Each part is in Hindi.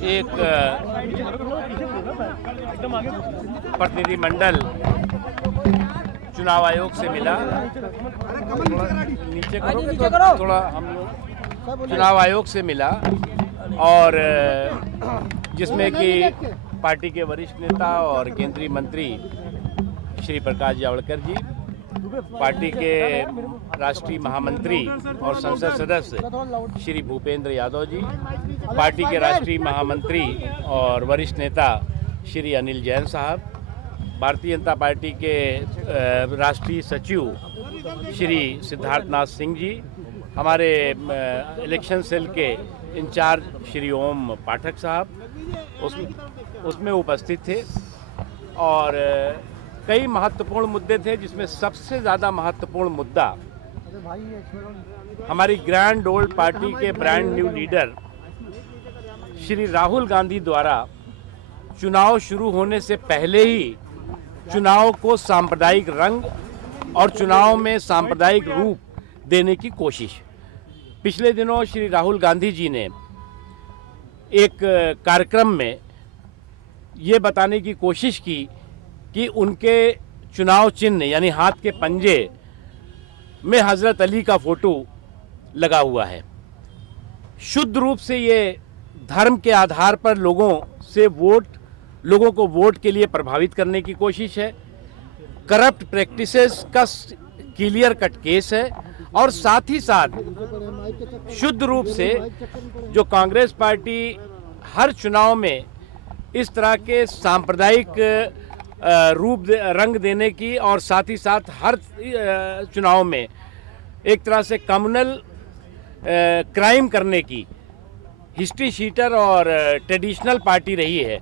एक प्रतिनिधिमंडल चुनाव आयोग से मिला। नीचे करो थोड़ा। हम लोग चुनाव आयोग से मिला और जिसमें कि पार्टी के वरिष्ठ नेता और केंद्रीय मंत्री श्री प्रकाश जावड़ेकर जी, पार्टी के राष्ट्रीय महामंत्री और संसद सदस्य श्री भूपेंद्र यादव जी, पार्टी के राष्ट्रीय महामंत्री और वरिष्ठ नेता श्री अनिल जैन साहब, भारतीय जनता पार्टी के राष्ट्रीय सचिव श्री सिद्धार्थनाथ सिंह जी, हमारे इलेक्शन सेल के इंचार्ज श्री ओम पाठक साहब उसमें उपस्थित थे और कई महत्वपूर्ण मुद्दे थे, जिसमें सबसे ज़्यादा महत्वपूर्ण मुद्दा हमारी ग्रैंड ओल्ड पार्टी के brand new leader Shri Rahul Gandhi द्वारा चुनाव शुरू होने से पहले ही चुनाव को सांप्रदायिक रंग और चुनाव में सांप्रदायिक रूप देने की कोशिश। पिछले दिनों श्री राहुल गांधी जी ने एक कार्यक्रम में ये बताने की कोशिश की कि उनके चुनाव चिन्ह यानी हाथ के पंजे में हज़रत अली का फोटो लगा हुआ है। शुद्ध रूप से ये धर्म के आधार पर लोगों को वोट के लिए प्रभावित करने की कोशिश है। करप्ट प्रैक्टिसेस का क्लियर कट केस है और साथ ही साथ शुद्ध रूप से जो कांग्रेस पार्टी हर चुनाव में इस तरह के सांप्रदायिक रंग देने की और साथ ही साथ हर चुनाव में एक तरह से कम्युनल क्राइम करने की हिस्ट्री शीटर और ट्रेडिशनल पार्टी रही है,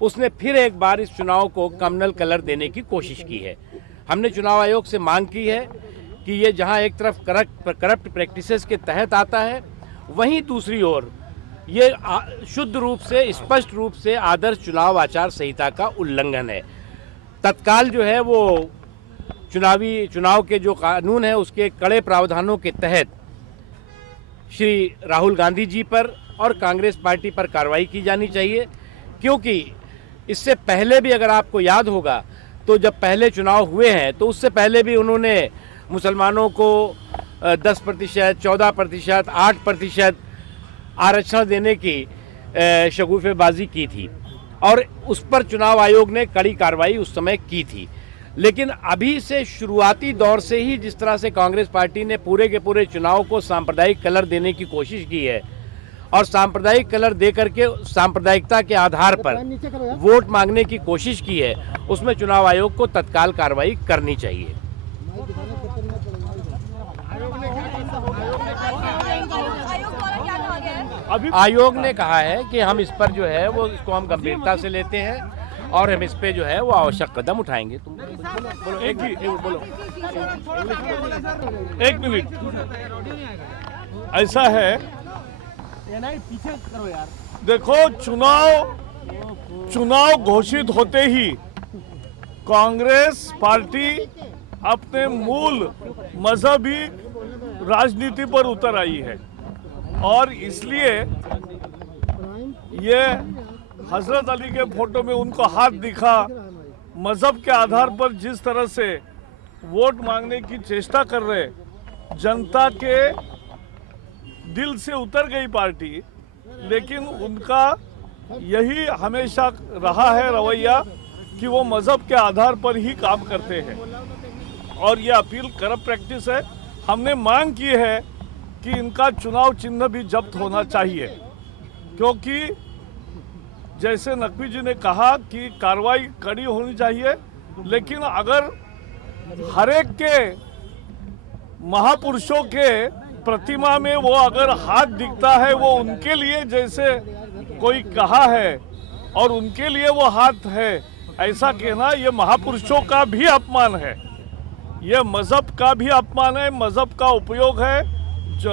उसने फिर एक बार इस चुनाव को कम्युनल कलर देने की कोशिश की है। हमने चुनाव आयोग से मांग की है कि ये जहां एक तरफ करप्ट प्रैक्टिसेस के तहत आता है, वहीं दूसरी ओर ये शुद्ध रूप से स्पष्ट रूप से आदर्श चुनाव आचार संहिता का उल्लंघन है। तत्काल जो है वो चुनाव के जो कानून है उसके कड़े प्रावधानों के तहत श्री राहुल गांधी जी पर और कांग्रेस पार्टी पर कार्रवाई की जानी चाहिए, क्योंकि इससे पहले भी अगर आपको याद होगा तो जब पहले चुनाव हुए हैं तो उससे पहले भी उन्होंने मुसलमानों को 10%, 14%, 8% आरक्षण देने की शगुफेबाजी की थी और उस पर चुनाव आयोग ने कड़ी कार्रवाई उस समय की थी। लेकिन अभी से शुरुआती दौर से ही जिस तरह से कांग्रेस पार्टी ने पूरे के पूरे चुनाव को सांप्रदायिक कलर देने की कोशिश की है और सांप्रदायिक कलर दे करके सांप्रदायिकता के आधार पर वोट मांगने की कोशिश की है, उसमें चुनाव आयोग को तत्काल कार्रवाई करनी चाहिए। आयोग ने कहा है कि हम इस पर जो है वो इसको हम गंभीरता से लेते हैं और हम इस पे जो है वो आवश्यक कदम उठाएंगे। तुम बोलो एक मिनट। ऐसा है, देखो चुनाव घोषित होते ही कांग्रेस पार्टी अपने मूल मजहबी राजनीति पर उतर आई है और इसलिए ये हजरत अली के फोटो में उनको हाथ दिखा, मजहब के आधार पर जिस तरह से वोट मांगने की चेष्टा कर रहे, जनता के दिल से उतर गई पार्टी। लेकिन उनका यही हमेशा रहा है रवैया कि वो मजहब के आधार पर ही काम करते हैं और ये अपील करप्ट प्रैक्टिस है। हमने मांग की है कि इनका चुनाव चिन्ह भी जब्त होना चाहिए, क्योंकि जैसे नकवी जी ने कहा कि कार्रवाई कड़ी होनी चाहिए, लेकिन अगर हर एक के महापुरुषों के प्रतिमा में वो अगर हाथ दिखता है, वो उनके लिए जैसे कोई कहा है और उनके लिए वो हाथ है, ऐसा कहना ये महापुरुषों का भी अपमान है, ये मजहब का भी अपमान है, मजहब का उपयोग है जो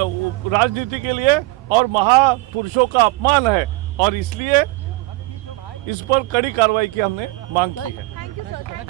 राजनीति के लिए और महापुरुषों का अपमान है और इसलिए इस पर कड़ी कार्रवाई की हमने मांग की है।